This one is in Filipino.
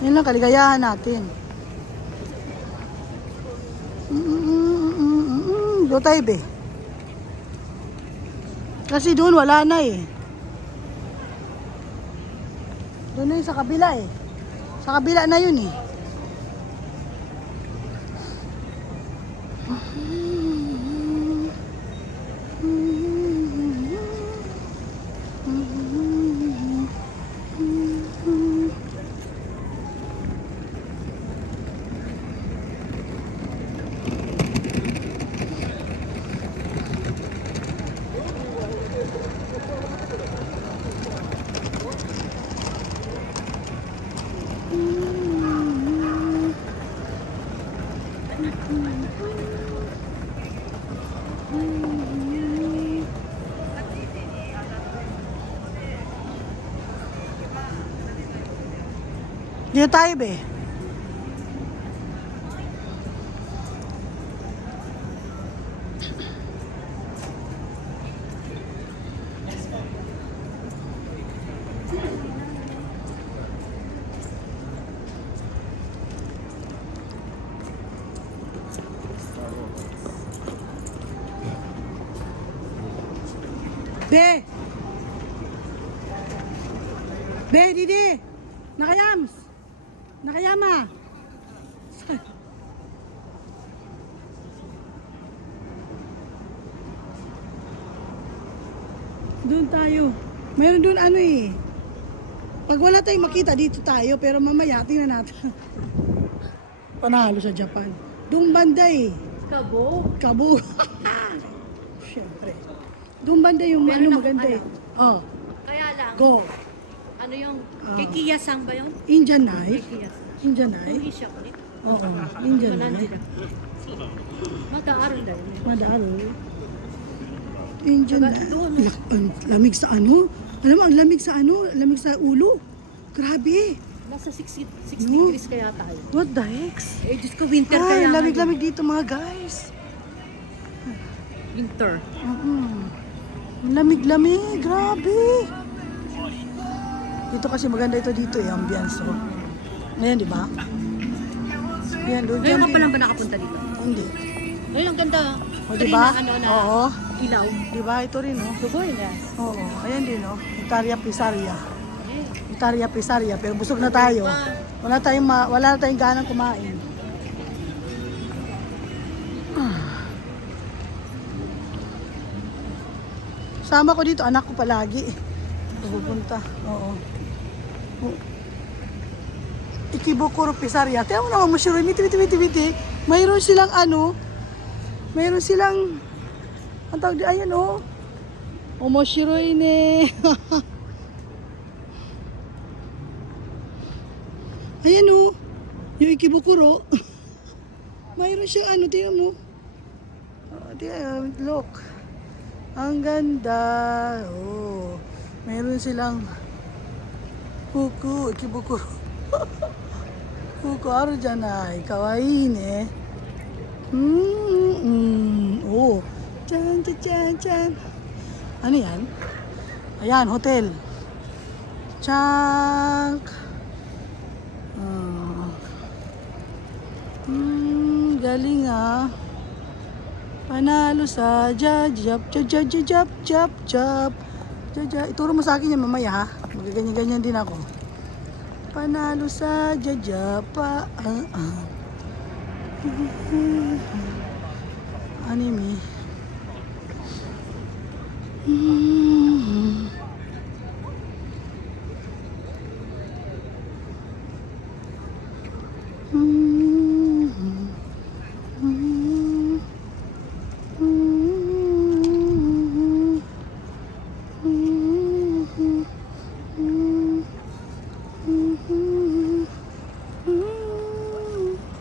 Yan lang kaligayahan natin. Doon tayo, be. Kasi doon wala na eh. Doon na yun sa kabila eh. Sa kabila na yun eh. Dito tayo, be. Be! Be, Didi! Nakayams! Nakayama! Doon tayo. Mayroon doon ano eh. Pag wala tayong makita, dito tayo. Pero mamaya, tingnan natin. Panalo sa Japan. Doon banda eh. Kabo? Kabo. Siyempre. Doon banda yung Pero ano maganda eh. Oh, Kaya lang, go. ano yung, kay Kiyasang ba yun? Indian Kay knife. Kiyasang. Indian knife. Hindi siya ulit. Oo, Indian knife. Mag-aaral na yun. Madalo. Indian knife. Doon. Ang lamig sa ano? Alam mo, ang lamig sa ano? Lamig sa ulo. Grabe. Nasa 6 No. degrees kaya tayo. What the heck? Eh, Diyos ko, winter Ay, kaya. lamig-lamig dito mga guys. Winter. Ang lamig-lamig. Grabe. Dito kasi maganda ito dito eh, ambience. Oh. Ayan, di ba? Ayan, doon. Ngayon ka pa lang ba nakapunta dito? Hindi. Ngayon, ang ganda. O, di ba? Ano na, Oo. ilaw. Di ba? Ito rin, oh. Sugoy na. Oo. Ayan din, oh. Itaria Pisaria. Itaria Pisaria. Pero busog na tayo. Wala na tayong ganang kumain. Sama ko dito, anak ko palagi. Pupunta. Oo. Ikebukuro Pisaria. Tiyan mo naman, mushroom. Miti. Mayroon silang ano. Mayroon silang. Ang tawag di, ayan oh. Omoshiroi ne. Ayan oh. Yung ikebukuro. Mayroon siyang ano, tingnan mo. Oh, tingnan, look. Ang ganda. Oh. Mayroon silang huku, ikebukuro. Huku aru janai. Kawaii ne. Oh. Chan. Ano yan? Ayan, hotel. Chunk. Galing ah. Panalo sa jab. Ituro mo sa akin yan mamaya ha. Magaganyan-ganyan din ako. Panalo sa jab. Anime.